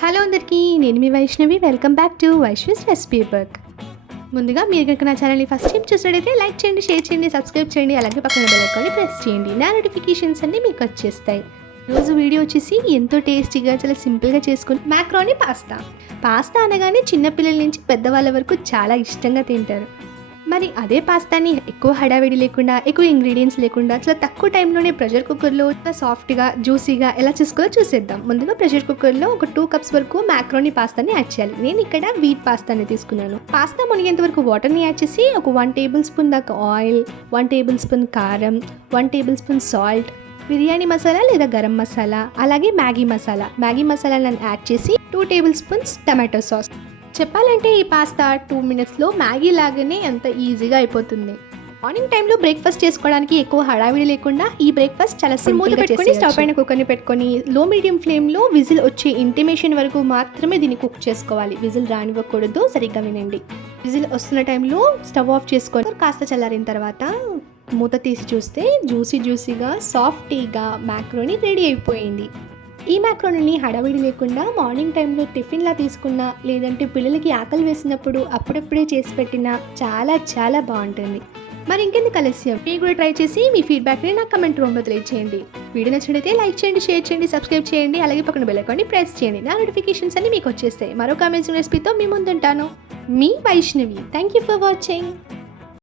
Hello అందరికీ నేను మీ Vaishnavi. Welcome back to Vaishnavi's recipe book ముందుగా మీరు కనుక నా ఛానల్ని ఫస్ట్ టైం చూసినట్టయితే లైక్ చేయండి షేర్ చేయండి సబ్స్క్రైబ్ చేయండి అలాగే పక్కన బెల్ ఐకాన్ని ప్రెస్ చేయండి. నా నోటిఫికేషన్స్ అన్నీ మీకు వచ్చేస్తాయి. రోజు వీడియో వచ్చేసి ఎంతో టేస్టీగా చాలా సింపుల్గా చేసుకుని మ్యాక్రోని పాస్తా పాస్తా అనగానే చిన్నపిల్లల నుంచి పెద్దవాళ్ళ వరకు చాలా ఇష్టంగా తింటారు. మరి అదే పాస్తాని ఎక్కువ హడావిడి లేకుండా ఎక్కువ ఇంగ్రీడియంట్స్ లేకుండా చాలా తక్కువ టైంలోనే ప్రెషర్ కుక్కర్లో సాఫ్ట్గా జ్యూసీగా ఎలా చేసుకోవాలో చూసేద్దాం. ముందుగా ప్రెషర్ కుక్కర్లో ఒక టూ కప్స్ వరకు మ్యాక్రోని పాస్తాని యాడ్ చేయాలి. నేను ఇక్కడ వీట్ పాస్తాని తీసుకున్నాను. పాస్తా మునిగేంత వరకు వాటర్ని యాడ్ చేసి ఒక వన్ టేబుల్ స్పూన్ దాకా ఆయిల్ వన్ టేబుల్ స్పూన్ కారం one tablespoon salt biryani masala లేదా గరం మసాలా అలాగే మ్యాగీ మసాలా. మ్యాగీ మసాలాలను యాడ్ చేసి two table spoons tomato sauce చెప్పాలంటే ఈ పాస్తా టూ మినిట్స్లో మ్యాగీ లాగానే ఎంత ఈజీగా అయిపోతుంది. మార్నింగ్ టైంలో బ్రేక్ఫాస్ట్ చేసుకోవడానికి ఎక్కువ హడావిడి లేకుండా ఈ బ్రేక్ఫాస్ట్ చాలా సింపుల్ పెట్టుకొని స్టవ్ పైన కుక్కర్ని పెట్టుకొని లో మీడియం ఫ్లేమ్లో విజిల్ వచ్చే ఇంటిమేషన్ వరకు మాత్రమే దీన్ని కుక్ చేసుకోవాలి. విజిల్ రానివ్వకూడదు సరిగ్గా వినండి. విజిల్ వస్తున్న టైంలో స్టవ్ ఆఫ్ చేసుకొని కాస్త చల్లారిన తర్వాత మూత తీసి చూస్తే జ్యూసీ జ్యూసీగా సాఫ్టీగా మ్యాక్రోని రెడీ అయిపోయింది. ఈ మ్యాక్రోని హడావిడి లేకుండా మార్నింగ్ టైంలో టిఫిన్లా తీసుకున్నా లేదంటే పిల్లలకి ఆకలి వేసినప్పుడు అప్పుడప్పుడే చేసి పెట్టినా చాలా చాలా బాగుంటుంది. మరి ఇంకెందుకు ఆలస్యం? మీరు కూడా ట్రై చేసి మీ ఫీడ్బ్యాక్ని నాకు కమెంట్ రూమ్లో తెలియజేయండి వీడియో నచ్చినైతే లైక్ చేయండి షేర్ చేయండి సబ్స్క్రైబ్ చేయండి అలాగే పక్కన బెల్ ప్రెస్ చేయండి. నా నోటిఫికేషన్స్ అన్ని మీకు వచ్చేస్తాయి. మరొక అమేజింగ్ రెసిపీతో మీ ముందుంటాను. మీ Vaishnavi. Thank you for watching